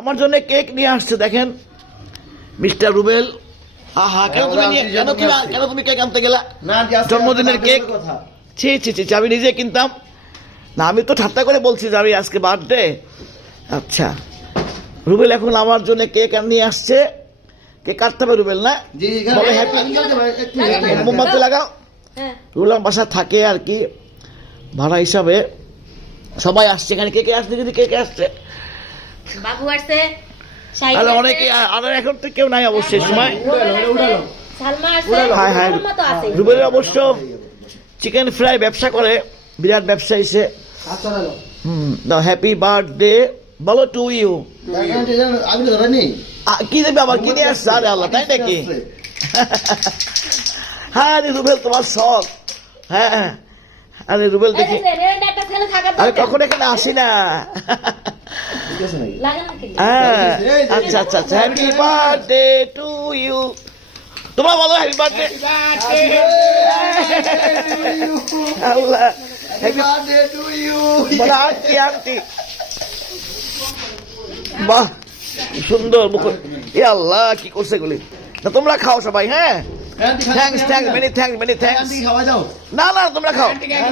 আমার জন্য কেক নিয়ে আসছে দেখেন মিস্টার রুবেল। কেন তুমি কেক আনতে গেলা? জন্মদিনের কেক? ছি ছি ছি, আমি নিজে কিনতাম না। আমি তো ঠাট্টা করে বলছি যে আমি আজকে বার্থডে। আচ্ছা, রুবেল এখন আমার জন্য কেক নিয়ে আসছে। কেক কাটতে হবে রুবেল না? বলে হ্যাপি। মোমবাতি লাগাও। রুবেল আমার বাসা থাকে আর কি, ভাড়া হিসাবে। সবাই আসছে এখানে। কে কে আসছে দিদি? কে কে আসছে? বাবু আসছে, অনেকে। আর এখন তো কেউ নাই অবশ্যই সময়। রুবেলের অবশ্য চিকেন ফ্রাই ব্যবসা করে, বিরাট ব্যবসায়ী সে। হ্যাপি বার্থডে বলো টু ইউ। কি দেবে আবার? কি নিয়ে আসছে? আরে আল্লাহ, তাই নাকি? হ্যাঁ রুবেল, তোমার শখ। হ্যাঁ আরে রুবেল দেখি, আমি কখন এখানে আসি না। আচ্ছা আচ্ছা আচ্ছা, হ্যাপি বার্থডে টু ইউ। তোমরা বলো happy birthday. Allah, happy birthday to you. বলো আন্টি আন্টি। বাহ সুন্দর মুখ। এ আল্লাহ, কি করছে এগুলি? না তোমরা খাও সবাই। হ্যাঁ thanks thanks, many thanks, many thanks. না না তোমরা খাও।